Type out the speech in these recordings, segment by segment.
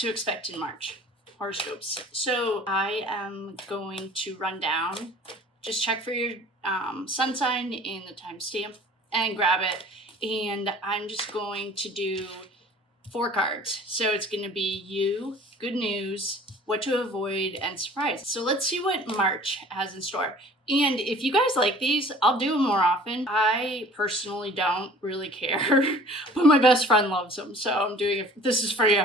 to expect in March. Horoscopes. So I am going to run down, just check for your sun sign in the timestamp and grab it. And I'm just going to do 4 cards. So it's going to be you, good news, what to avoid, and surprise. So let's see what March has in store. And if you guys like these, I'll do them more often. I personally don't really care, but my best friend loves them, so I'm doing it. This is for you.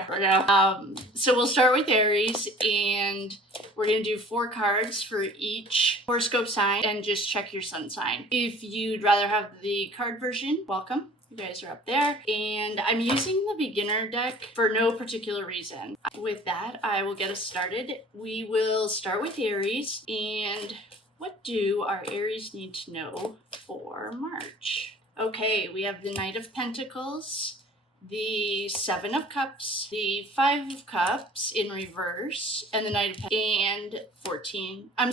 So we'll start with Aries, and we're gonna do 4 cards for each horoscope sign, and just check your sun sign. If you'd rather have the card version, welcome. You guys are up there, and I'm using the beginner deck for no particular reason. With that, I will get us started. We will start with Aries, and what do our Aries need to know for March? Okay, we have the Knight of Pentacles, the 7 of Cups, the 5 of Cups in reverse, and the Knight of Pentacles,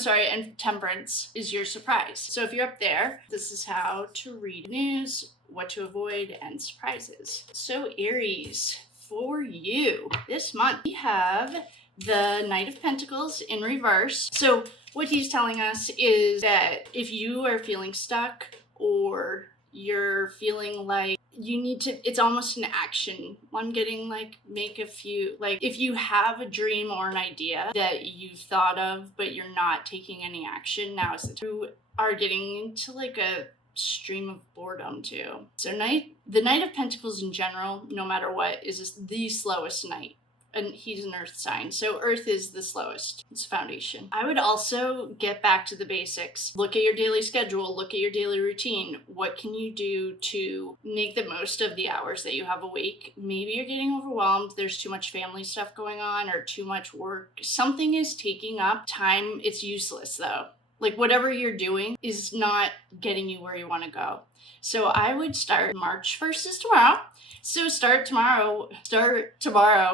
and Temperance is your surprise. So if you're up there, this is how to read news, what to avoid, and surprises. So Aries, for you this month, we have the Knight of Pentacles in reverse. So what he's telling us is that if you are feeling stuck, or you're feeling like you need to, it's almost an action. I'm getting like, make a few, like if you have a dream or an idea that you've thought of, but you're not taking any action, now is the time. You are getting into like a stream of boredom too. So the Knight of Pentacles in general, no matter what, is the slowest knight. And he's an earth sign, so earth is the slowest. It's foundation. I would also get back to the basics. Look at your daily schedule, look at your daily routine. What can you do to make the most of the hours that you have a week? Maybe you're getting overwhelmed, there's too much family stuff going on, or too much work. Something is taking up time. It's useless though. Like whatever you're doing is not getting you where you want to go. So I would start. March 1st is tomorrow. So start tomorrow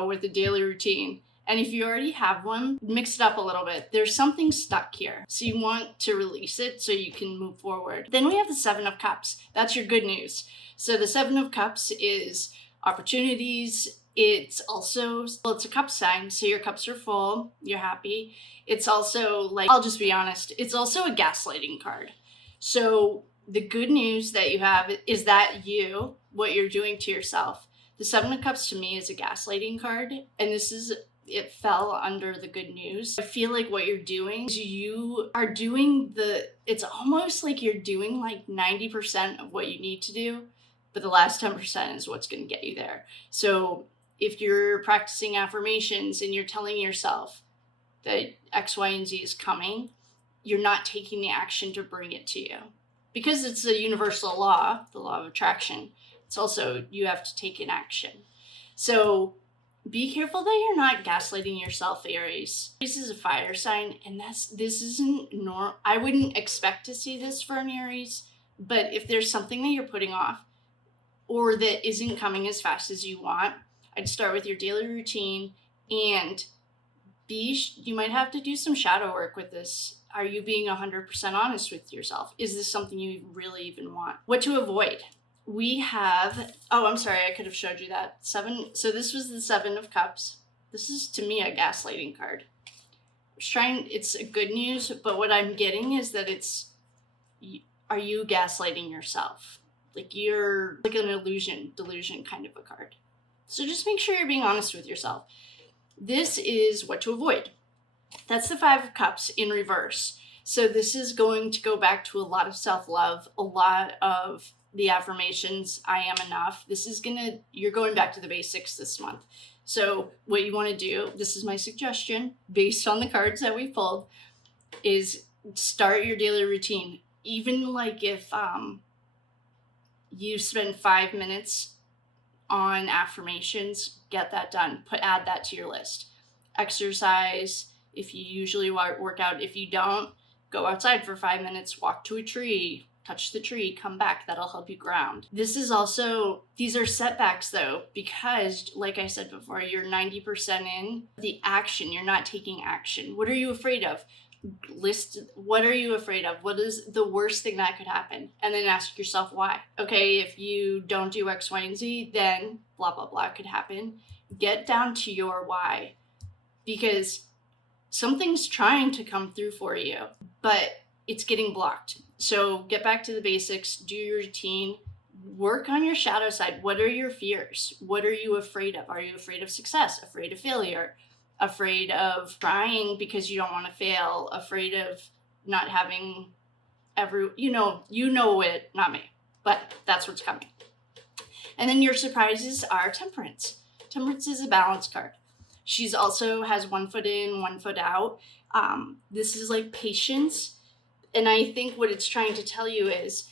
with a daily routine. And if you already have one, mix it up a little bit. There's something stuck here. So you want to release it so you can move forward. Then we have the 7 of Cups. That's your good news. So the 7 of Cups is opportunities. It's also, well, it's a cup sign, so your cups are full, you're happy. It's also like, I'll just be honest, it's also a gaslighting card. So the good news that you have is that what you're doing to yourself. The 7 of Cups to me is a gaslighting card, and it fell under the good news. I feel like what you're doing is you are doing it's almost like you're doing like 90% of what you need to do, but the last 10% is what's going to get you there. So if you're practicing affirmations and you're telling yourself that X, Y, and Z is coming, you're not taking the action to bring it to you. Because it's a universal law, the law of attraction, it's also, you have to take an action. So be careful that you're not gaslighting yourself, Aries. Aries is a fire sign, and this isn't normal. I wouldn't expect to see this for an Aries, but if there's something that you're putting off or that isn't coming as fast as you want, I'd start with your daily routine, and you might have to do some shadow work with this. Are you being 100% honest with yourself? Is this something you really even want? What to avoid? We have, I'm sorry, I could have showed you that. 7, so this was the 7 of Cups. This is, to me, a gaslighting card. It's a good news, but what I'm getting is that are you gaslighting yourself? Like you're like an delusion kind of a card. So just make sure you're being honest with yourself. This is what to avoid. That's the 5 of Cups in reverse. So this is going to go back to a lot of self-love, a lot of the affirmations, I am enough. You're going back to the basics this month. So what you want to do, this is my suggestion, based on the cards that we pulled, is start your daily routine. Even like if you spend 5 minutes on affirmations, get that done. Add that to your list. Exercise, if you usually work out. If you don't, go outside for 5 minutes, walk to a tree, touch the tree, come back. That'll help you ground. These are setbacks though, because like I said before, you're 90% in the action. You're not taking action. What are you afraid of? What are you afraid of? What is the worst thing that could happen? And then ask yourself why. Okay, if you don't do X, Y, and Z, then blah, blah, blah could happen. Get down to your why, because something's trying to come through for you, but it's getting blocked. So get back to the basics, do your routine, work on your shadow side. What are your fears? What are you afraid of? Are you afraid of success? Afraid of failure? Afraid of trying because you don't want to fail? Afraid of not having you know it, not me, but that's what's coming. And then your surprises are Temperance. Temperance is a balance card. She's also has 1 foot in, 1 foot out. This is like patience. And I think what it's trying to tell you is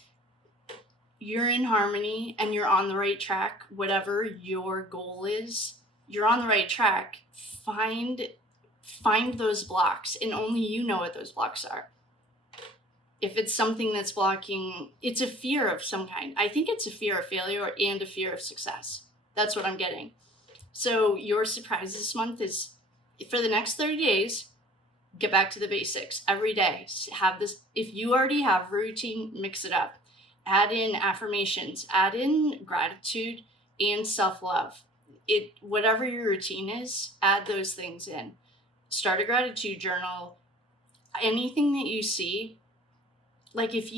you're in harmony and you're on the right track. Whatever your goal is, you're on the right track. Find those blocks, and only you know what those blocks are. If it's something that's blocking, it's a fear of some kind. I think it's a fear of failure and a fear of success. That's what I'm getting. So your surprise this month is, for the next 30 days, get back to the basics every day. Have this, if you already have a routine, mix it up. Add in affirmations, add in gratitude and self-love. Whatever your routine is, add those things in. Start a gratitude journal. Anything that you see, like if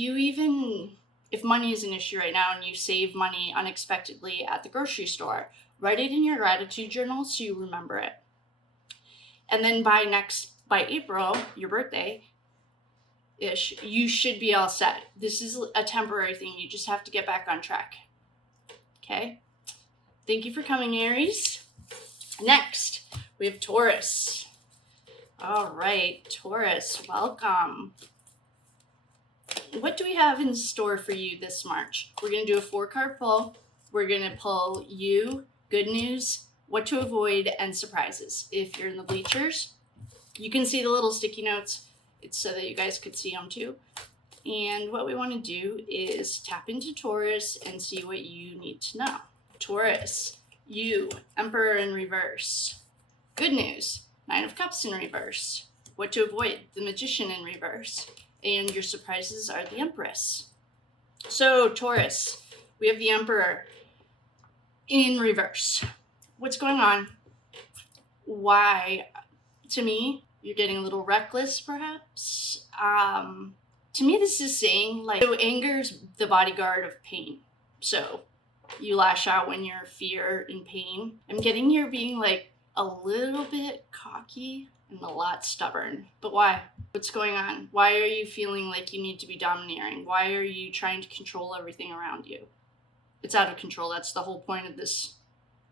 money is an issue right now and you save money unexpectedly at the grocery store, write it in your gratitude journal so you remember it. And then by April, your birthday ish, you should be all set. This is a temporary thing. You just have to get back on track. Okay? Thank you for coming, Aries. Next, we have Taurus. All right, Taurus, welcome. What do we have in store for you this March? We're going to do a 4-card pull. We're going to pull you, good news, what to avoid, and surprises. If you're in the bleachers, you can see the little sticky notes. It's so that you guys could see them too. And what we want to do is tap into Taurus and see what you need to know. Taurus, you, Emperor in reverse. Good news, 9 of Cups in reverse. What to avoid, the Magician in reverse. And your surprises are the Empress. So Taurus, we have the Emperor in reverse. What's going on? Why? To me, you're getting a little reckless, perhaps. To me, this is saying, like, so anger's the bodyguard of pain. So you lash out when you're fear and pain. I'm getting you're being like a little bit cocky and a lot stubborn. But why? What's going on? Why are you feeling like you need to be domineering? Why are you trying to control everything around you? It's out of control. That's the whole point of this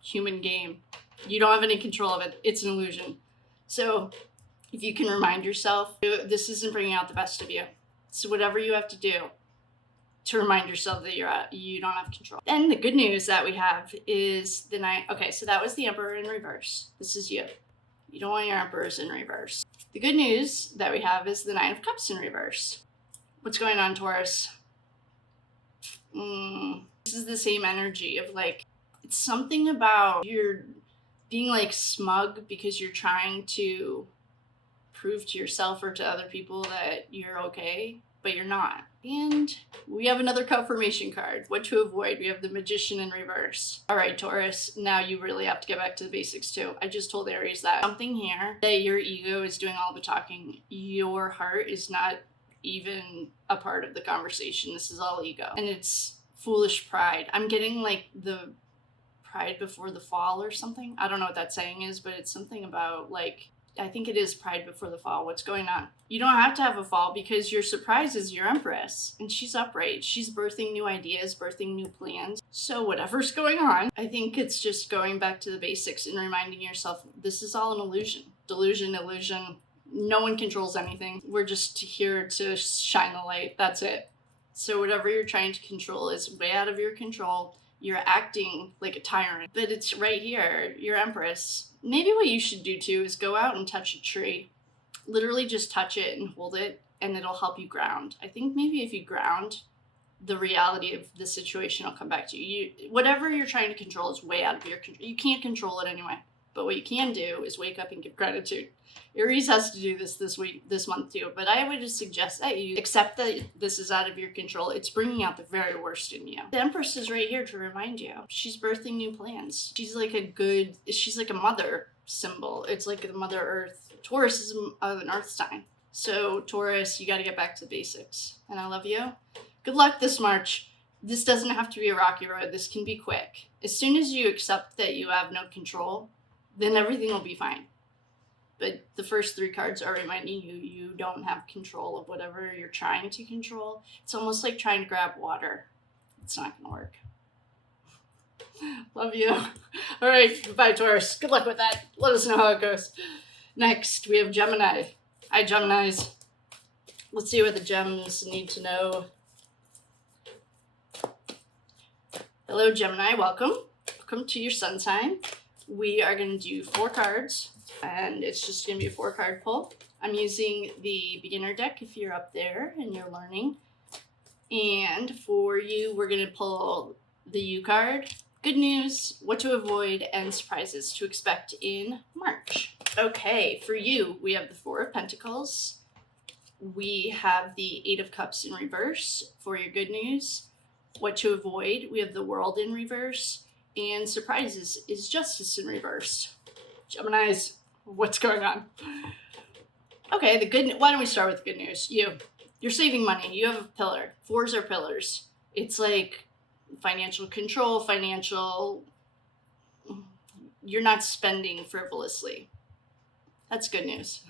human game. You don't have any control of it. It's an illusion. So if you can remind yourself, this isn't bringing out the best of you. So whatever you have to do to remind yourself that you don't have control. Then the good news that we have is the 9. Okay, so that was the Emperor in reverse. This is you. You don't want your Emperors in reverse. The good news that we have is the 9 of Cups in reverse. What's going on, Taurus? This is the same energy of like, it's something about you're being like smug because you're trying to prove to yourself or to other people that you're okay, but you're not. And we have another confirmation card. What to avoid? We have the Magician in reverse. All right, Taurus, now you really have to get back to the basics too. I just told Aries that something here, that your ego is doing all the talking. Your heart is not even a part of the conversation. This is all ego. And it's foolish pride. I'm getting like the pride before the fall or something. I don't know what that saying is, but it's something about like, I think it is pride before the fall. What's going on? You don't have to have a fall because your surprise is your Empress and she's upright. She's birthing new ideas, birthing new plans. So whatever's going on, I think it's just going back to the basics and reminding yourself, this is all an illusion. Delusion, illusion. No one controls anything. We're just here to shine the light. That's it. So whatever you're trying to control is way out of your control. You're acting like a tyrant, but it's right here, your Empress. Maybe what you should do too is go out and touch a tree. Literally just touch it and hold it, and it'll help you ground. I think maybe if you ground, the reality of the situation will come back to you. Whatever you're trying to control is way out of your control. You can't control it anyway. But what you can do is wake up and give gratitude. Aries has to do this month too, but I would just suggest that you accept that this is out of your control. It's bringing out the very worst in you. The Empress is right here to remind you. She's birthing new plans. She's like a mother symbol. It's like the Mother Earth. Taurus is an earth sign. So Taurus, you got to get back to the basics. And I love you. Good luck this March. This doesn't have to be a rocky road. This can be quick. As soon as you accept that you have no control, then everything will be fine. But the first 3 cards are reminding you you don't have control of whatever you're trying to control. It's almost like trying to grab water. It's not going to work. Love you. All right, goodbye, Taurus. Good luck with that. Let us know how it goes. Next, we have Gemini. Hi, Geminis. Let's see what the gems need to know. Hello, Gemini. Welcome. Welcome to your sun sign. We are going to do 4 cards, and it's just going to be a 4-card pull. I'm using the beginner deck if you're up there and you're learning. And for you, we're going to pull the U card. Good news, what to avoid, and surprises to expect in March. Okay, for you, we have the 4 of Pentacles. We have the 8 of Cups in reverse for your good news. What to avoid, we have the World in reverse. And surprises is Justice in reverse. Geminis, what's going on? Okay, why don't we start with the good news? You're saving money. You have a pillar. 4s are pillars. It's like financial control, you're not spending frivolously. That's good news.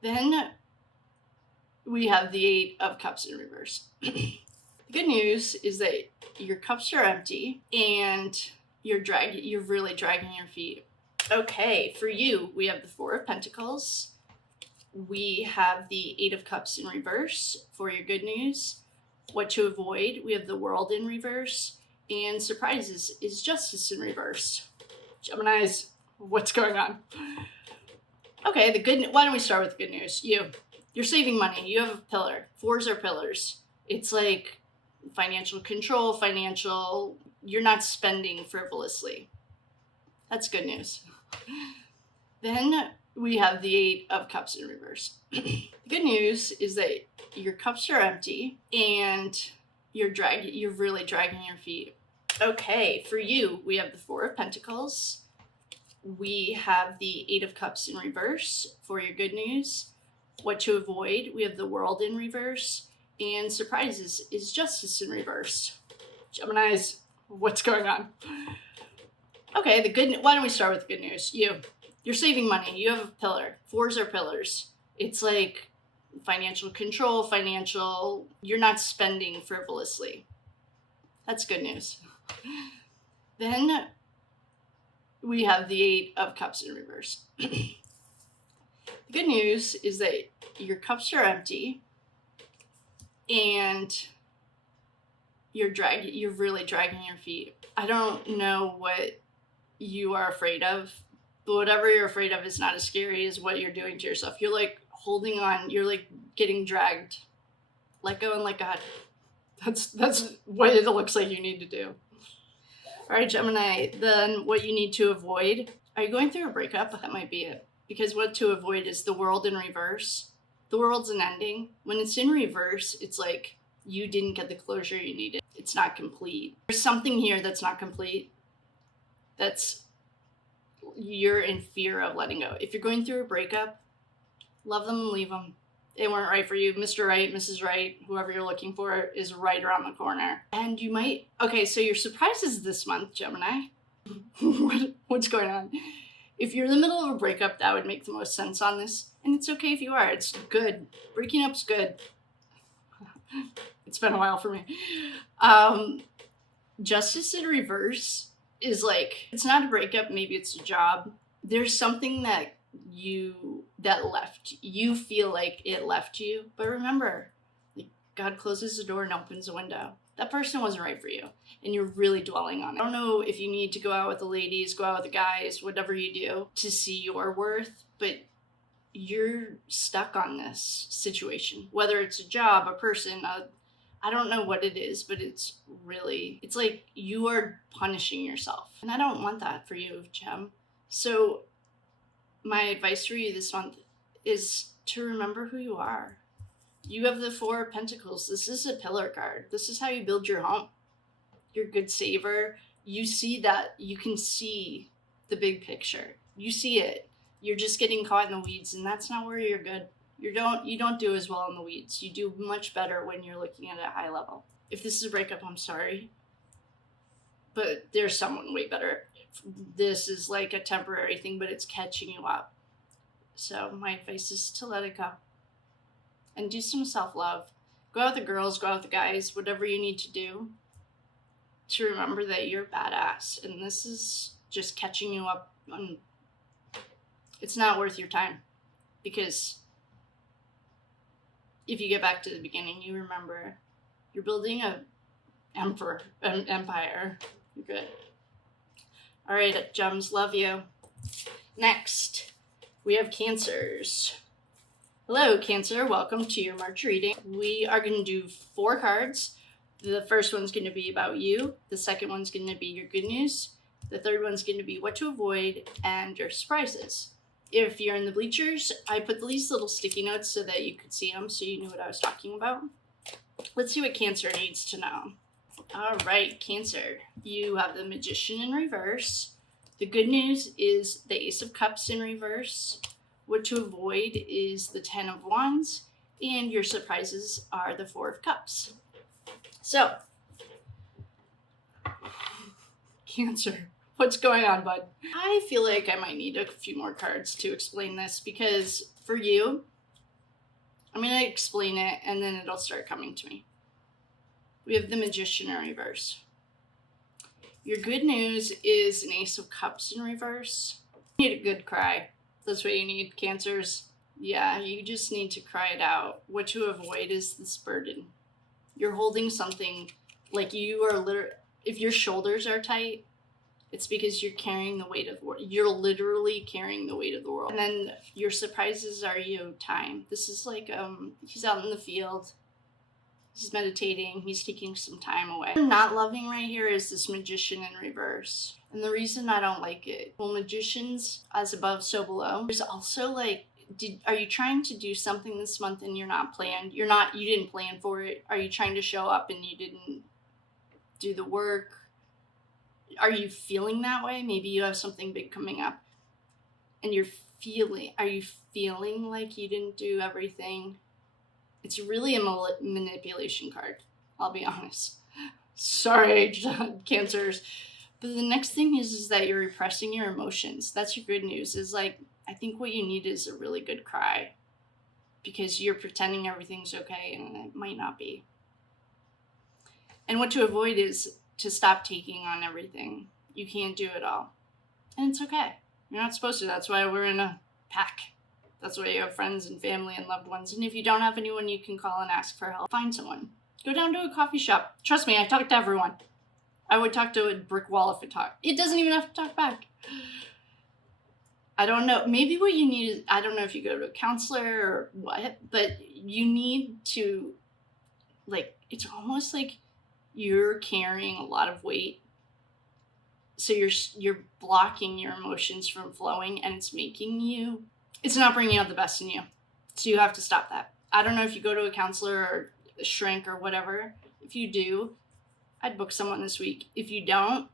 Then we have the 8 of Cups in reverse. The good news is that your cups are empty and you're really dragging your feet. Okay, for you, we have the 4 of Pentacles. We have the 8 of Cups in reverse for your good news. What to avoid, we have the World in reverse. And surprises is Justice in reverse. Geminis, what's going on? Okay, why don't we start with the good news? You're saving money. You have a pillar. 4s are pillars. It's like financial control, you're not spending frivolously. That's good news. Then we have the 8 of Cups in reverse. The good news is that your cups are empty and you're really dragging your feet. Okay, for you, we have the 4 of Pentacles. We have the 8 of Cups in reverse for your good news. What to avoid, we have the World in reverse. And surprises is Justice in reverse. Geminis, what's going on? Okay, why don't we start with the good news? You're saving money. You have a pillar. 4s are pillars. It's like financial control, you're not spending frivolously. That's good news. Then we have the 8 of Cups in reverse. The good news is that your cups are empty and you're really dragging your feet. I don't know what you are afraid of, but whatever you're afraid of is not as scary as what you're doing to yourself. You're like holding on, you're like getting dragged. Let go and let God. That's what it looks like you need to do. All right, Gemini, then what you need to avoid. Are you going through a breakup? That might be it. Because what to avoid is the World in reverse. The world's an ending. When it's in reverse, it's like you didn't get the closure you needed. It's not complete. There's something here that's not complete. You're in fear of letting go. If you're going through a breakup, love them and leave them. They weren't right for you. Mr. Right, Mrs. Right, whoever you're looking for is right around the corner. And you might, so your surprises this month, Gemini. What's going on? If you're in the middle of a breakup, that would make the most sense on this. And it's okay if you are. It's good. Breaking up's good. It's been a while for me. Justice in reverse is like, it's not a breakup, maybe it's a job. There's something that left. You feel like it left you. But remember, God closes the door and opens the window. That person wasn't right for you. And you're really dwelling on it. I don't know if you need to go out with the ladies, go out with the guys, whatever you do to see your worth, but you're stuck on this situation. Whether it's a job, a person, I don't know what it is, but it's like you are punishing yourself. And I don't want that for you, Gem. So my advice for you this month is to remember who you are. You have the Four of Pentacles. This is a pillar card. This is how you build your home. You're a good saver. You see that. You can see the big picture. You see it. You're just getting caught in the weeds, and that's not where you're good. You don't do as well in the weeds. You do much better when you're looking at a high level. If this is a breakup, I'm sorry. But there's someone way better. This is like a temporary thing, but it's catching you up. So my advice is to let it go. And do some self-love. Go out with the girls, go out with the guys, whatever you need to do to remember that you're badass. And this is just catching you up. It's not worth your time. Because if you get back to the beginning, you remember you're building an empire. You're good. All right, Gems, love you. Next, we have Cancers. Hello, Cancer. Welcome to your March reading. We are going to do 4 cards. The first one's going to be about you. The second one's going to be your good news. The third one's going to be what to avoid and your surprises. If you're in the bleachers, I put these little sticky notes so that you could see them, so you knew what I was talking about. Let's see what Cancer needs to know. All right, Cancer. You have the Magician in reverse. The good news is the Ace of Cups in reverse. What to avoid is the 10 of Wands. And your surprises are the 4 of Cups. So, Cancer. What's going on, bud? I feel like I might need a few more cards to explain this because for you, I'm going to explain it and then it'll start coming to me. We have the Magician in reverse. Your good news is an Ace of Cups in reverse. You need a good cry. That's what you need, Cancers. Yeah, you just need to cry it out. What to avoid is this burden. You're holding something like you are literally, if your shoulders are tight, it's because you're carrying the weight of the world. You're literally carrying the weight of the world. And then your surprises are you time. This is like, he's out in the field. He's meditating. He's taking some time away. What I'm not loving right here is this Magician in reverse. And the reason I don't like it, well, magicians, as above, so below. There's also like, are you trying to do something this month and you're not planned? You didn't plan for it. Are you trying to show up and you didn't do the work? Are you feeling that way? Maybe you have something big coming up and are you feeling like you didn't do everything? It's really a manipulation card. I'll be honest. Sorry, Cancers. But the next thing is that you're repressing your emotions. That's your good news. Is like, I think what you need is a really good cry because you're pretending everything's okay and it might not be. And what to avoid is to stop taking on everything. You can't do it all. And it's okay. You're not supposed to. That's why we're in a pack. That's why you have friends and family and loved ones. And if you don't have anyone you can call and ask for help, find someone. Go down to a coffee shop. Trust me, I talk to everyone. I would talk to a brick wall if it talked. It doesn't even have to talk back. I don't know. Maybe what you need is, I don't know if you go to a counselor or what, but you need to, like, it's almost like you're carrying a lot of weight. So you're blocking your emotions from flowing and it's not bringing out the best in you. So you have to stop that. I don't know if you go to a counselor or a shrink or whatever. If you do, I'd book someone this week. If you don't,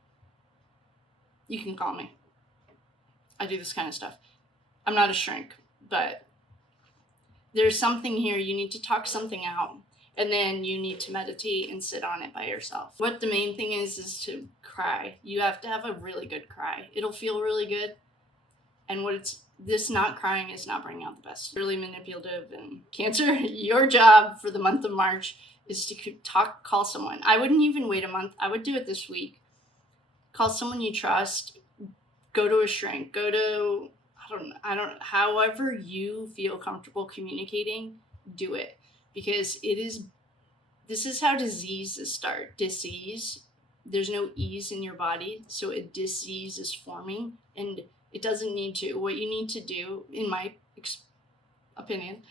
you can call me. I do this kind of stuff. I'm not a shrink, but there's something here. You need to talk something out. And then you need to meditate and sit on it by yourself. What the main thing is to cry. You have to have a really good cry. It'll feel really good. And this not crying is not bringing out the best. Really manipulative. And Cancer, your job for the month of March is to call someone. I wouldn't even wait a month. I would do it this week. Call someone you trust. Go to a shrink. Go to, however you feel comfortable communicating, do it. Because this is how diseases start. Disease, there's no ease in your body, so a disease is forming, and it doesn't need to. What you need to do, in my opinion,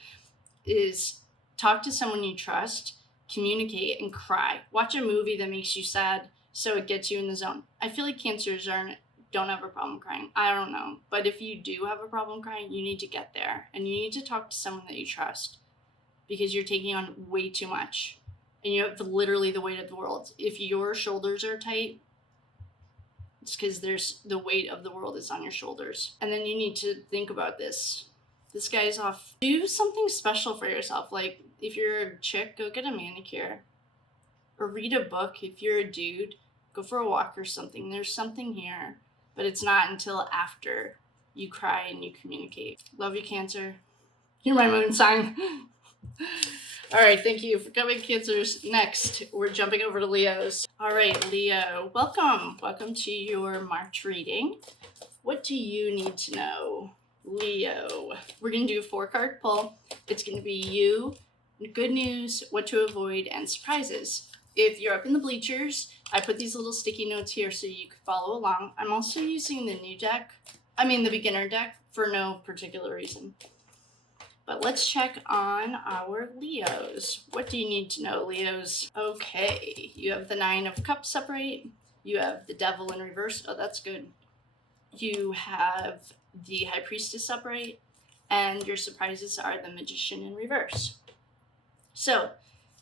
is talk to someone you trust, communicate, and cry. Watch a movie that makes you sad, so it gets you in the zone. I feel like Cancers aren't don't have a problem crying. I don't know. But if you do have a problem crying, you need to get there. And you need to talk to someone that you trust, because you're taking on way too much. And you have literally the weight of the world. If your shoulders are tight, it's because the weight of the world is on your shoulders. And then you need to think about this. This guy's off. Do something special for yourself. Like, if you're a chick, go get a manicure. Or read a book. If you're a dude, go for a walk or something. There's something here. But it's not until after you cry and you communicate. Love you, Cancer. You're my moon sign. All right, thank you for coming, Cancers. Next, we're jumping over to Leos. All right, Leo, welcome. Welcome to your March reading. What do you need to know, Leo? We're going to do a 4-card pull. It's going to be you, good news, what to avoid, and surprises. If you're up in the bleachers, I put these little sticky notes here so you can follow along. I'm also using the the beginner deck, for no particular reason. But let's check on our Leos. What do you need to know, Leos? Okay, you have the 9 of Cups upright. You have the Devil in reverse. Oh, that's good. You have the High Priestess upright. And your surprises are the Magician in reverse. So,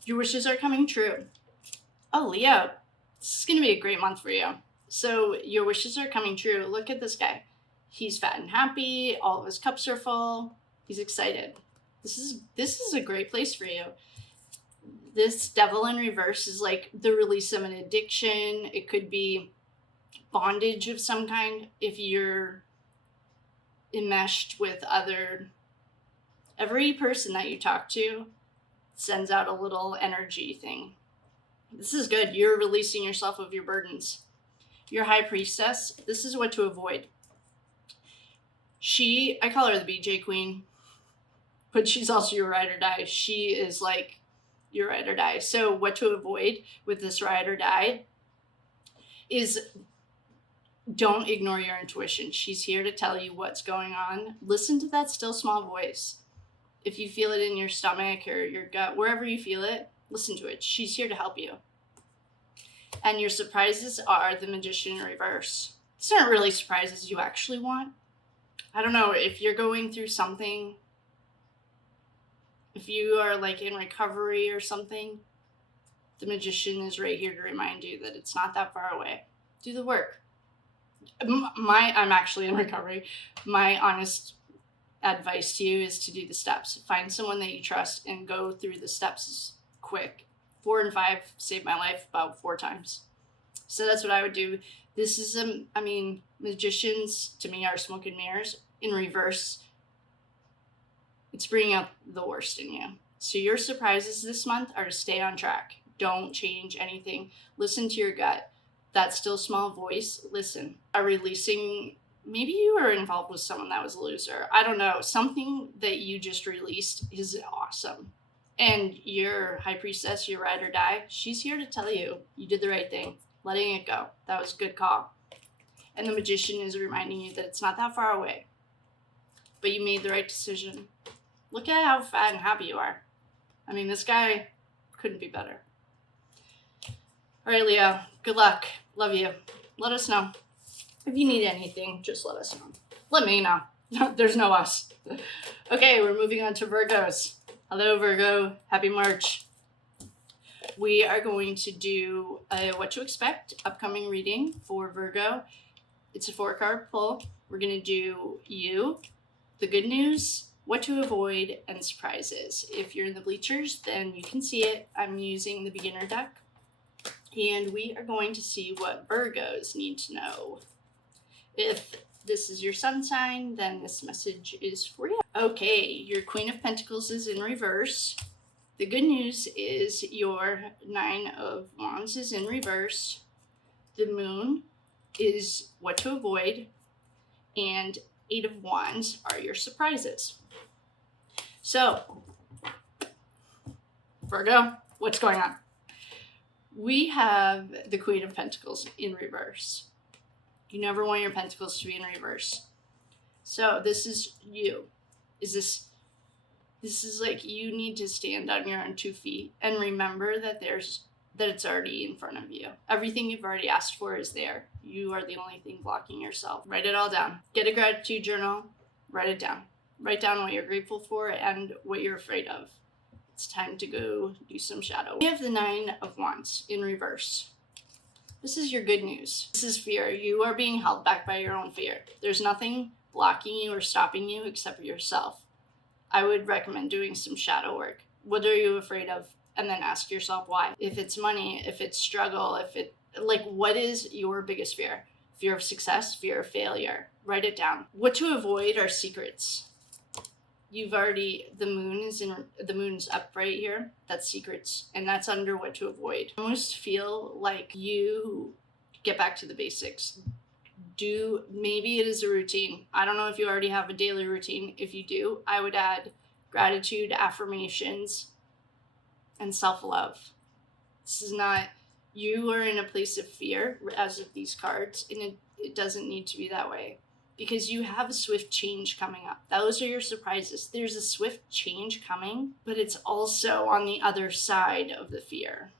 your wishes are coming true. Oh, Leo, this is going to be a great month for you. So, your wishes are coming true. Look at this guy. He's fat and happy. All of his cups are full. He's excited. This is a great place for you. This Devil in reverse is like the release of an addiction. It could be bondage of some kind if you're enmeshed with every person that you talk to sends out a little energy thing. This is good. You're releasing yourself of your burdens. Your High Priestess, this is what to avoid. I call her the BJ Queen, but she's also your ride or die. She is like your ride or die. So what to avoid with this ride or die is don't ignore your intuition. She's here to tell you what's going on. Listen to that still small voice. If you feel it in your stomach or your gut, wherever you feel it, listen to it. She's here to help you. And your surprises are the Magician in reverse. These aren't really surprises you actually want. I don't know, if you're going through something, if you are like in recovery or something, the Magician is right here to remind you that it's not that far away. Do the work. I'm actually in recovery. My honest advice to you is to do the steps. Find someone that you trust and go through the steps quick. 4 and 5 saved my life about 4 times. So that's what I would do. This is, magicians to me are smoke and mirrors. In reverse, it's bringing out the worst in you. So your surprises this month are to stay on track. Don't change anything. Listen to your gut. That still small voice, listen. Are releasing, maybe you were involved with someone that was a loser. I don't know. Something that you just released is awesome. And your High Priestess, your ride or die, she's here to tell you did the right thing. Letting it go. That was a good call. And the Magician is reminding you that it's not that far away. But you made the right decision. Look at how fat and happy you are. This guy couldn't be better. All right, Leo. Good luck. Love you. Let us know. If you need anything, just let us know. Let me know. There's no us. Okay, we're moving on to Virgos. Hello, Virgo. Happy March. We are going to do a what to expect upcoming reading for Virgo. It's a 4-card pull. We're going to do you, the good news, what to avoid, and surprises. If you're in the bleachers, then you can see it. I'm using the beginner deck. And we are going to see what Virgos need to know. If this is your sun sign, then this message is for you. Okay, your Queen of Pentacles is in reverse. The good news is your 9 of Wands is in reverse. The Moon is what to avoid. And 8 of Wands are your surprises. So, Virgo, what's going on? We have the Queen of Pentacles in reverse. You never want your pentacles to be in reverse. So this is you. This is like you need to stand on your own 2 feet and remember that there's that it's already in front of you. Everything you've already asked for is there. You are the only thing blocking yourself. Write it all down. Get a gratitude journal. Write it down. Write down what you're grateful for and what you're afraid of. It's time to go do some shadow. We have the 9 of Wands in reverse. This is your good news. This is fear. You are being held back by your own fear. There's nothing blocking you or stopping you except yourself. I would recommend doing some shadow work. What are you afraid of? And then ask yourself why. If it's money, if it's struggle, what is your biggest fear? Fear of success, fear of failure. Write it down. What to avoid are secrets. The moon's up right here. That's secrets. And that's under what to avoid. I almost feel like you get back to the basics. Maybe it is a routine. I don't know if you already have a daily routine. If you do, I would add gratitude, affirmations, and self-love. This is not, you are in a place of fear as of these cards, and it doesn't need to be that way. Because you have a swift change coming up. Those are your surprises. There's a swift change coming, but it's also on the other side of the fear.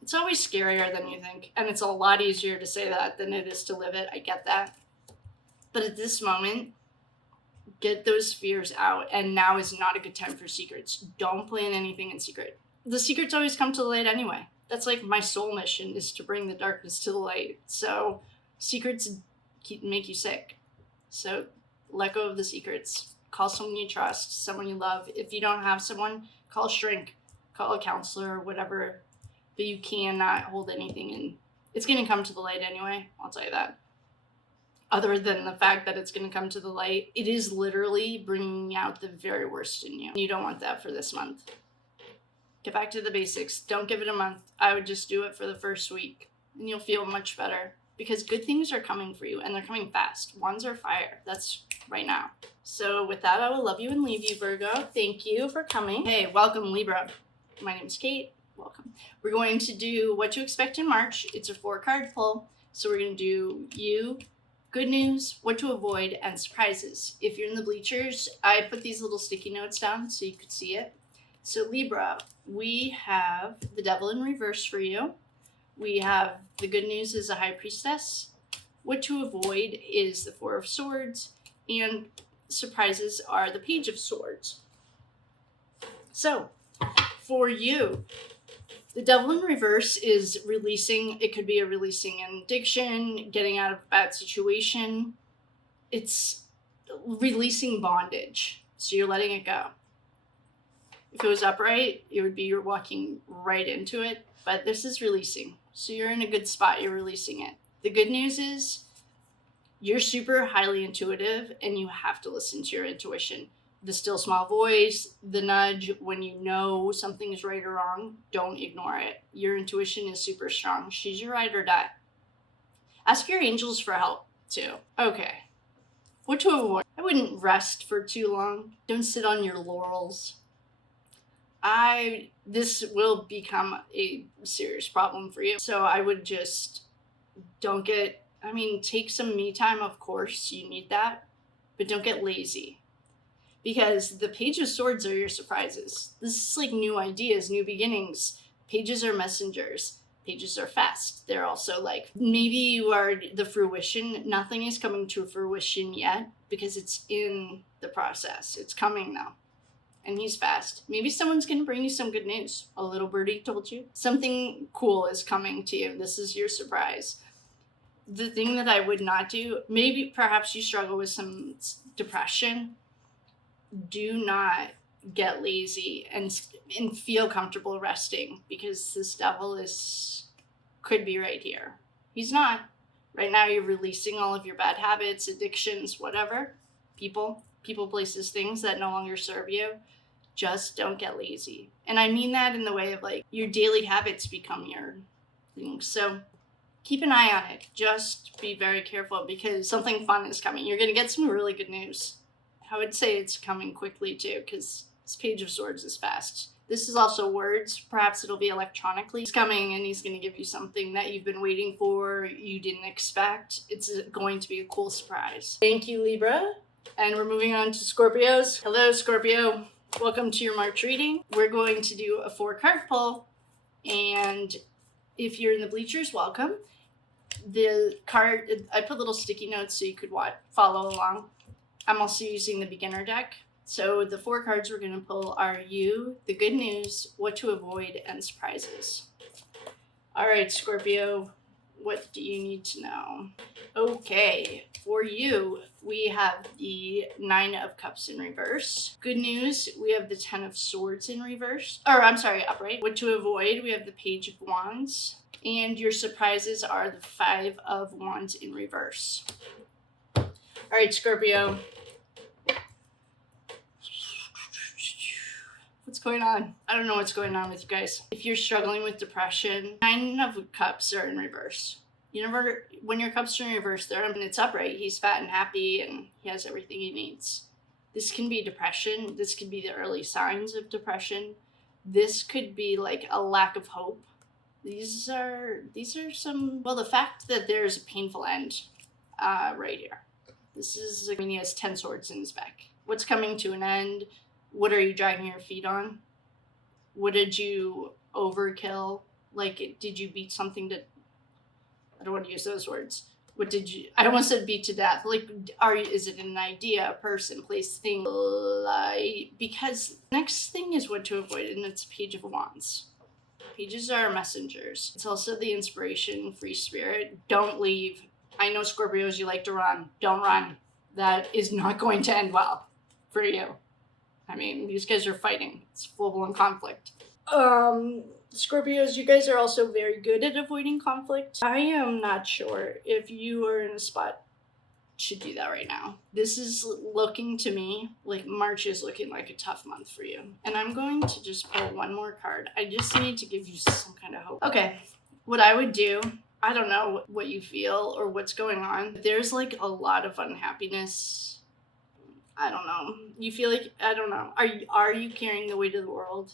It's always scarier than you think, and it's a lot easier to say that than it is to live it. I get that. But at this moment, get those fears out, and now is not a good time for secrets. Don't plan anything in secret. The secrets always come to the light anyway. That's like my soul mission, is to bring the darkness to the light. So secrets make you sick. So let go of the secrets. Call someone you trust, someone you love. If you don't have someone, call a shrink, call a counselor, or whatever. But you cannot hold anything in. It's going to come to the light anyway, I'll tell you that. Other than the fact that it's going to come to the light, it is literally bringing out the very worst in you. You don't want that for this month. Get back to the basics. Don't give it a month. I would just do it for the first week, and you'll feel much better. Because good things are coming for you, and they're coming fast. Wands are fire. That's right now. So with that, I will love you and leave you, Virgo. Thank you for coming. Hey, welcome, Libra. My name is Kate. Welcome. We're going to do what to expect in March. It's a 4-card pull. So we're going to do you, good news, what to avoid, and surprises. If you're in the bleachers, I put these little sticky notes down so you could see it. So Libra, we have the Devil in reverse for you. We have the good news is a High Priestess. What to avoid is the 4 of Swords. And surprises are the Page of Swords. So, for you, the Devil in reverse is releasing. It could be a releasing an addiction, getting out of a bad situation. It's releasing bondage. So you're letting it go. If it was upright, it would be you're walking right into it. But this is releasing. So you're in a good spot. You're releasing it. The good news is you're super highly intuitive, and you have to listen to your intuition. The still small voice, the nudge, when you know something is right or wrong, don't ignore it. Your intuition is super strong. She's your ride or die. Ask your angels for help too. Okay. What to avoid? I wouldn't rest for too long. Don't sit on your laurels. This will become a serious problem for you. So I would just take some me time, of course, you need that, but don't get lazy. Because the Page of Swords are your surprises. This is like new ideas, new beginnings. Pages are messengers. Pages are fast. They're also like, maybe you are the fruition. Nothing is coming to fruition yet because it's in the process. It's coming now. And he's fast. Maybe someone's going to bring you some good news. A little birdie told you. Something cool is coming to you. This is your surprise. The thing that I would not do, maybe perhaps you struggle with some depression. Do not get lazy and feel comfortable resting, because this devil could be right here. He's not. Right now you're releasing all of your bad habits, addictions, whatever. People, places, things that no longer serve you. Just don't get lazy. And I mean that in the way of like your daily habits become your thing. So keep an eye on it. Just be very careful, because something fun is coming. You're going to get some really good news. I would say it's coming quickly too, because this Page of Swords is fast. This is also words. Perhaps it'll be electronically. He's coming and he's going to give you something that you've been waiting for, you didn't expect. It's going to be a cool surprise. Thank you, Libra. And we're moving on to Scorpios. Hello, Scorpio. Welcome to your March reading. We're going to do a 4-card pull, and If you're in the bleachers, welcome. The card, I put little sticky notes so you could follow along. I'm also using the beginner deck. So the 4 cards we're going to pull are you, the good news, what to avoid, and surprises. All right, Scorpio, what do you need to know? Okay, for you, we have the 9 of Cups in reverse. Good news, we have the 10 of Swords in reverse. Or, I'm sorry, upright. What to avoid, we have the Page of Wands. And your surprises are the 5 of Wands in reverse. All right, Scorpio. What's going on? I don't know what's going on with you guys. If you're struggling with depression, 9 of Cups are in reverse. You never, when your cups are in reverse, and it's upright, he's fat and happy and he has everything he needs. This can be depression. This could be the early signs of depression. This could be like a lack of hope. These are some, well, the fact that there's a painful end right here. This is, I mean, he has 10 swords in his back. What's coming to an end? What are you dragging your feet on? What did you overkill? Like, did you beat something to, I don't want to use those words. What did you, I almost said beat to death. Like, is it an idea, a person, place, thing? Because next thing is what to avoid, and it's Page of Wands. Pages are messengers. It's also the inspiration, free spirit. Don't leave. I know Scorpios, you like to run. Don't run. That is not going to end well for you. I mean, these guys are fighting. It's full-blown conflict. Scorpios, you guys are also very good at avoiding conflict. I am not sure if you are in a spot to do that right now. This is looking to me like March is looking like a tough month for you. And I'm going to just pull one more card. I just need to give you some kind of hope. Okay, what I would do, I don't know what you feel or what's going on. There's like a lot of unhappiness. I don't know. You feel like, I don't know. Are you carrying the weight of the world?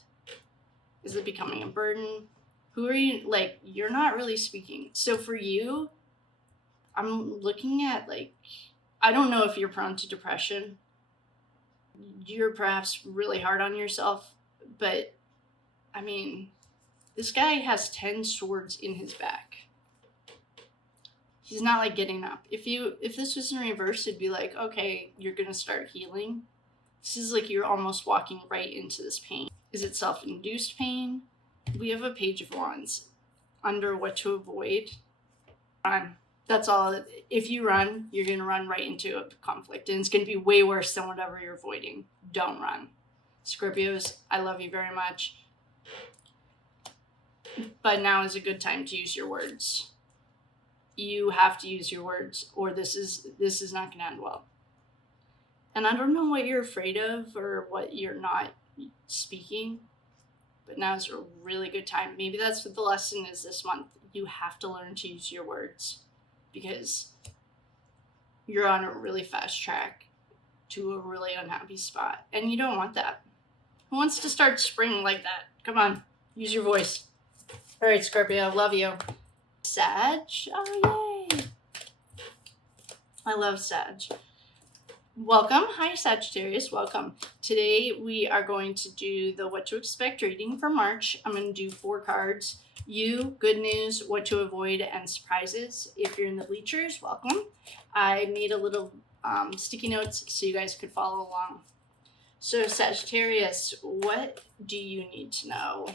Is it becoming a burden? Who are you? Like, you're not really speaking. So for you, I'm looking at, like, I don't know if you're prone to depression. You're perhaps really hard on yourself. But, I mean, this guy has 10 swords in his back. He's not like getting up. If this was in reverse, it'd be like, okay, you're going to start healing. This is like you're almost walking right into this pain. Is it self-induced pain? We have a Page of Wands under what to avoid. Run. That's all. If you run, you're going to run right into a conflict. And it's going to be way worse than whatever you're avoiding. Don't run. Scorpios, I love you very much. But now is a good time to use your words. You have to use your words, or this is not going to end well. And I don't know what you're afraid of or what you're not speaking, but now is a really good time. Maybe that's what the lesson is this month. You have to learn to use your words because you're on a really fast track to a really unhappy spot, and you don't want that. Who wants to start spring like that? Come on, use your voice. All right, Scorpio, love you. Sag? Oh, yay. I love Sag. Welcome. Hi, Sagittarius. Welcome. Today, we are going to do the what to expect reading for March. I'm going to do 4 cards. You, good news, what to avoid, and surprises. If you're in the bleachers, welcome. I made a little sticky notes so you guys could follow along. So, Sagittarius, what do you need to know?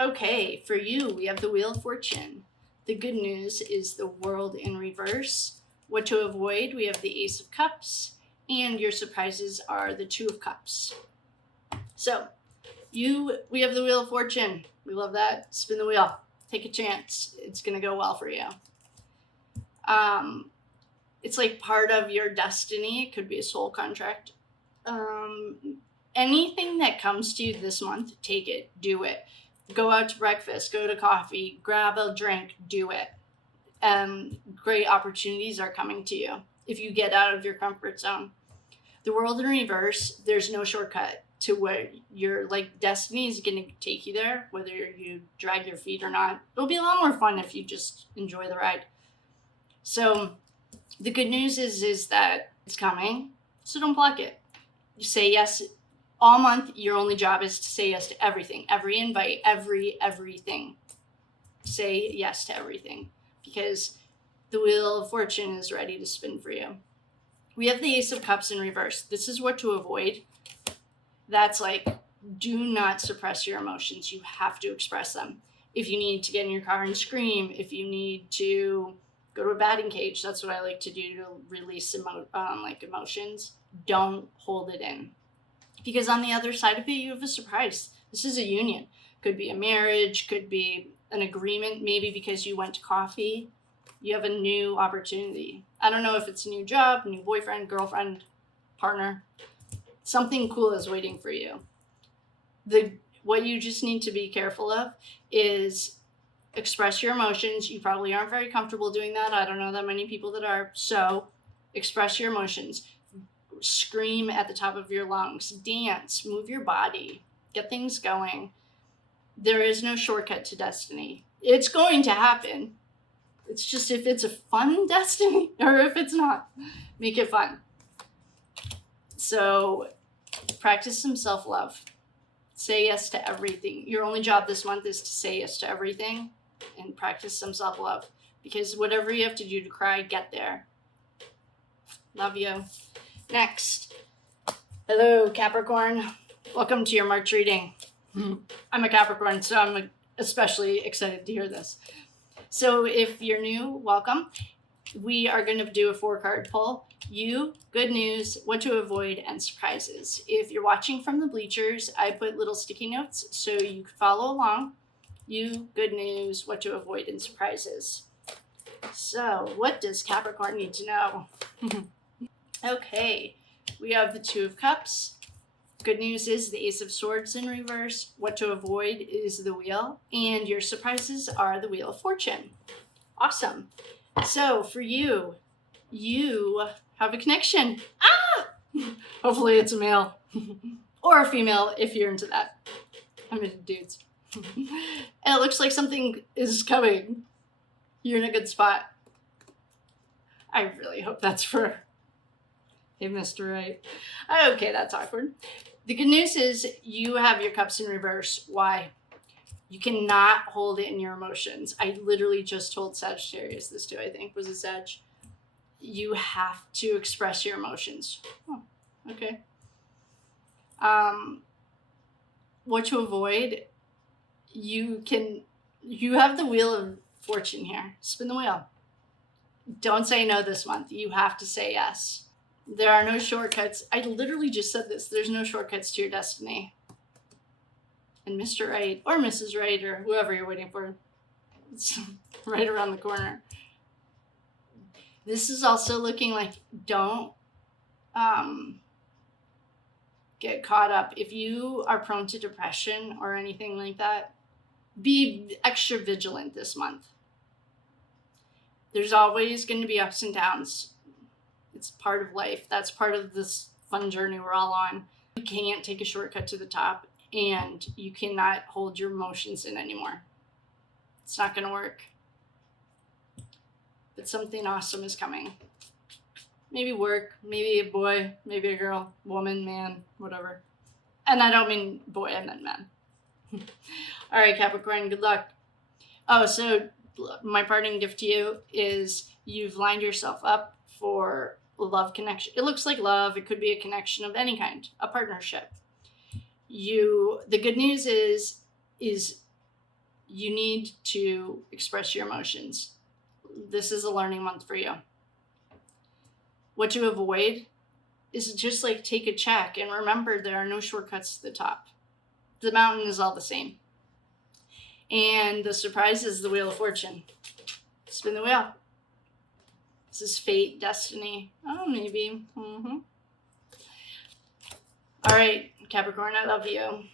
Okay, for you, we have the Wheel of Fortune. The good news is the World in reverse. What to avoid, we have the Ace of Cups, and your surprises are the 2 of Cups. So, we have the Wheel of Fortune. We love that. Spin the wheel. Take a chance. It's going to go well for you. It's like part of your destiny. It could be a soul contract. Anything that comes to you this month, take it. Do it. Go out to breakfast, go to coffee, grab a drink, do it. Great opportunities are coming to you if you get out of your comfort zone. The World in reverse, there's no shortcut to where your destiny is going to take you there, whether you drag your feet or not. It'll be a lot more fun if you just enjoy the ride. So the good news is that it's coming, so don't block it. You say yes. All month, your only job is to say yes to everything, every invite, everything. Say yes to everything, because the Wheel of Fortune is ready to spin for you. We have the Ace of Cups in reverse. This is what to avoid. That's like, do not suppress your emotions. You have to express them. If you need to get in your car and scream, if you need to go to a batting cage, that's what I like to do to release emotions. Don't hold it in. Because on the other side of it, you have a surprise. This is a union. Could be a marriage, could be an agreement, maybe because you went to coffee. You have a new opportunity. I don't know if it's a new job, new boyfriend, girlfriend, partner. Something cool is waiting for you. What you just need to be careful of is express your emotions. You probably aren't very comfortable doing that. I don't know that many people that are. So express your emotions. Scream at the top of your lungs. Dance. Move your body. Get things going. There is no shortcut to destiny. It's going to happen. It's just if it's a fun destiny or if it's not, make it fun. So practice some self-love. Say yes to everything. Your only job this month is to say yes to everything and practice some self-love, because whatever you have to do to cry, get there. Love you. Next. Hello, Capricorn. Welcome to your March reading. I'm a Capricorn, so I'm especially excited to hear this. So if you're new, welcome. We are going to do a 4-card pull. You, good news, what to avoid, and surprises. If you're watching from the bleachers, I put little sticky notes so you can follow along. You, good news, what to avoid, and surprises. So what does Capricorn need to know? Okay, we have the 2 of Cups. Good news is the Ace of Swords in reverse. What to avoid is the Wheel. And your surprises are the Wheel of Fortune. Awesome. So for you, you have a connection. Hopefully it's a male or a female if you're into that. I'm into dudes. And it looks like something is coming. You're in a good spot. I really hope that's for... Hey, Mr. Right. Okay, that's awkward. The good news is you have your cups in reverse. Why? You cannot hold it in your emotions. I literally just told Sagittarius this too, I think. Was it Sag? You have to express your emotions. Oh, okay. What to avoid? You have the Wheel of Fortune here. Spin the wheel. Don't say no this month. You have to say yes. There are no shortcuts. I literally just said this. There's no shortcuts to your destiny. And Mr. Right or Mrs. Right or whoever you're waiting for, it's right around the corner. This is also looking like don't get caught up. If you are prone to depression or anything like that, be extra vigilant this month. There's always going to be ups and downs. It's part of life. That's part of this fun journey we're all on. You can't take a shortcut to the top, and you cannot hold your emotions in anymore. It's not going to work. But something awesome is coming. Maybe work, maybe a boy, maybe a girl, woman, man, whatever. And I don't mean boy, I meant man. All right, Capricorn, good luck. Oh, so my parting gift to you is you've lined yourself up for love connection. It looks like love. It could be a connection of any kind, a partnership. The good news is you need to express your emotions. This is a learning month for you. What to avoid is just like take a check and remember there are no shortcuts to the top. The mountain is all the same. And the surprise is the Wheel of Fortune. Spin the wheel. This is fate, destiny. Oh, maybe. All right, Capricorn, I love you.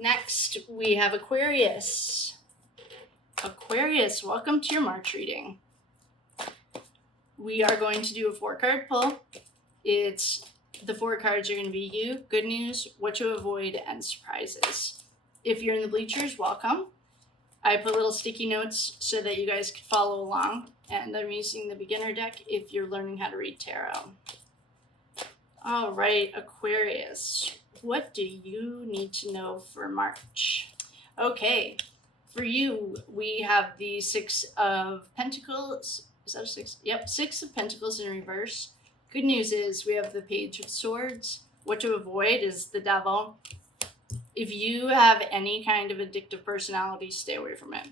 Next, we have Aquarius. Aquarius, welcome to your March reading. We are going to do a 4-card pull. The 4 cards are going to be you, good news, what to avoid, and surprises. If you're in the bleachers, welcome. I put little sticky notes so that you guys can follow along. And I'm using the beginner deck if you're learning how to read tarot. All right, Aquarius, what do you need to know for March? Okay, For you, we have the Six of Pentacles. Is that a six? Yep, Six of Pentacles in reverse. Good news is we have the Page of Swords. What to avoid is the Devil. If you have any kind of addictive personality, stay away from it.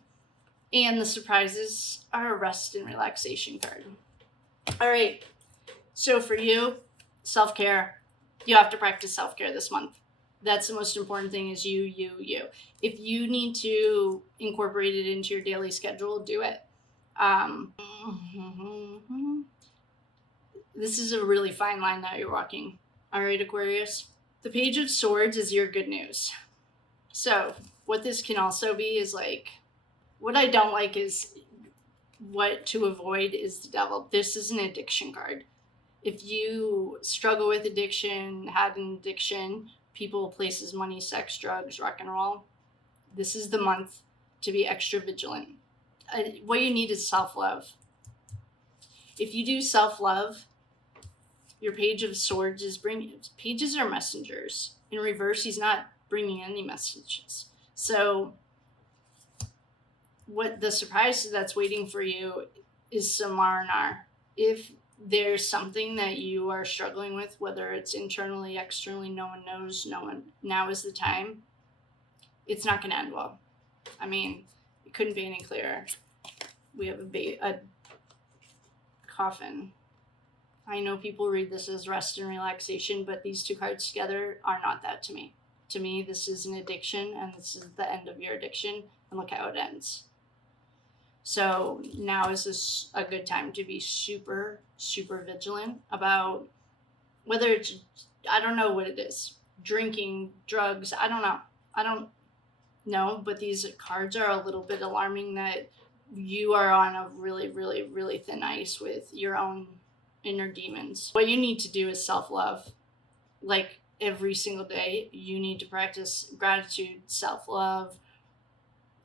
And the surprises are a rest and relaxation card. All right. So for you, self-care. You have to practice self-care this month. That's the most important thing is you. If you need to incorporate it into your daily schedule, do it. This is a really fine line that you're walking. All right, Aquarius. The Page of Swords is your good news. So what this can also be is like, what I don't like is what to avoid is the Devil. This is an addiction card. If you struggle with addiction, had an addiction, people, places, money, sex, drugs, rock and roll, this is the month to be extra vigilant. What you need is self-love. If you do self-love, your Page of Swords is bringing, pages are messengers. In reverse, he's not bringing any messages. So what the surprise that's waiting for you is some R&R. If there's something that you are struggling with, whether it's internally, externally, no one knows, now is the time, it's not going to end well. I mean, it couldn't be any clearer. We have a coffin. I know people read this as rest and relaxation, but these two cards together are not that to me. To me, this is an addiction, and this is the end of your addiction, and look how it ends. So now is a good time to be super, super vigilant about whether it's, I don't know what it is, drinking, drugs, I don't know, but these cards are a little bit alarming that you are on a really, really, really thin ice with your own inner demons. What you need to do is self-love. Like every single day, you need to practice gratitude, self-love,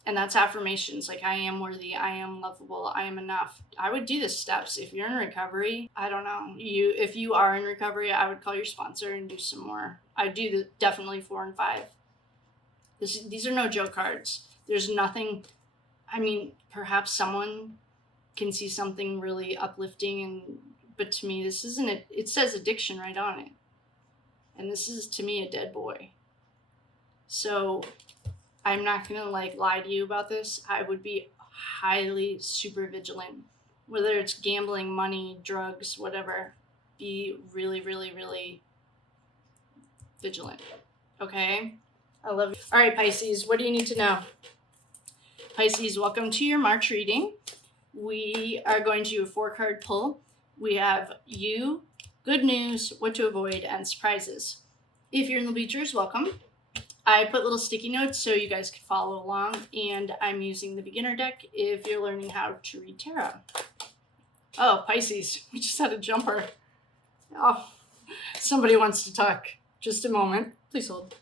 and that's affirmations like I am worthy, I am lovable, I am enough. I would do the steps. If you're in recovery, I don't know. If you are in recovery, I would call your sponsor and do some more. I do definitely 4 and 5. These are no joke cards. There's nothing, I mean, perhaps someone can see something really uplifting, but to me, this isn't it. It says addiction right on it. And this is, to me, a dead boy. So I'm not going to lie to you about this. I would be highly super vigilant, whether it's gambling, money, drugs, whatever. Be really, really, really vigilant. Okay? I love you. All right, Pisces, what do you need to know? Pisces, welcome to your March reading. We are going to do a 4-card pull. We have you, good news, what to avoid, and surprises. If you're in the bleachers, welcome. I put little sticky notes so you guys can follow along, and I'm using the beginner deck if you're learning how to read tarot. Oh, Pisces, we just had a jumper. Oh, somebody wants to talk. Just a moment. Please hold.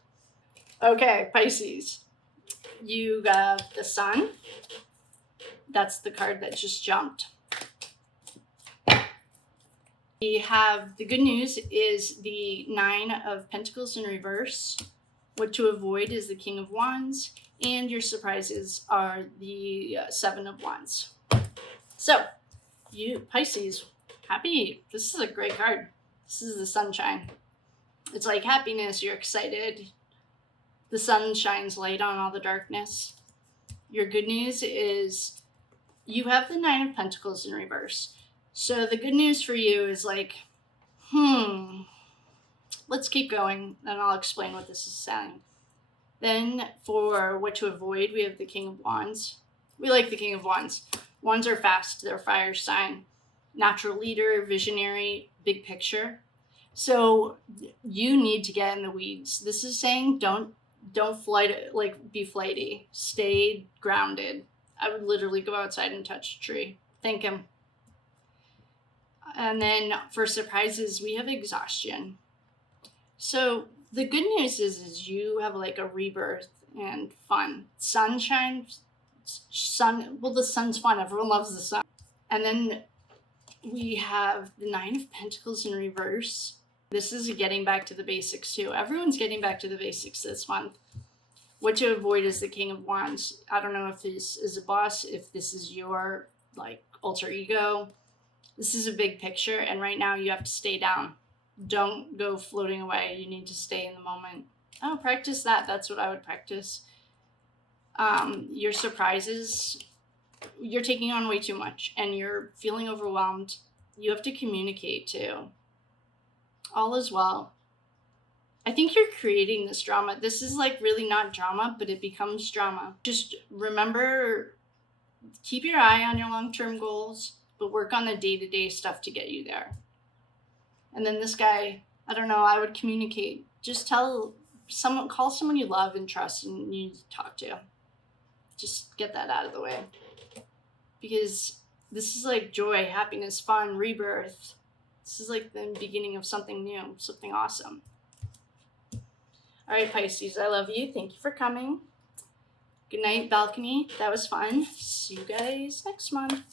Okay, Pisces, you got the Sun. That's the card that just jumped. We have the good news is the 9 of Pentacles in reverse. What to avoid is the King of Wands, and your surprises are the 7 of Wands. So, you Pisces, happy. This is a great card. This is the sunshine. It's like happiness. You're excited. The sun shines light on all the darkness. Your good news is you have the 9 of Pentacles in reverse. So the good news for you is let's keep going, and I'll explain what this is saying. Then for what to avoid, we have the King of Wands. We like the King of Wands. Wands are fast. They're fire sign. Natural leader, visionary, big picture. So you need to get in the weeds. This is saying don't be flighty. Stay grounded. I would literally go outside and touch a tree. Thank him. And then for surprises, we have exhaustion. So the good news is you have a rebirth and fun. Sunshine, the sun's fun. Everyone loves the sun. And then we have the 9 of Pentacles in reverse. This is getting back to the basics too. Everyone's getting back to the basics this month. What to avoid is the King of Wands. I don't know if this is a boss, if this is your like alter ego. This is a big picture, and right now you have to stay down. Don't go floating away. You need to stay in the moment. Oh, practice that. That's what I would practice. Your surprises, you're taking on way too much and you're feeling overwhelmed. You have to communicate too. All is well. I think you're creating this drama. This is like really not drama, but it becomes drama. Just remember, keep your eye on your long-term goals, but work on the day-to-day stuff to get you there. And then this guy, I don't know, I would communicate. Just call someone you love and trust and you need to talk to. Just get that out of the way. Because this is like joy, happiness, fun, rebirth. This is like the beginning of something new, something awesome. All right, Pisces, I love you. Thank you for coming. Good night, balcony. That was fun. See you guys next month.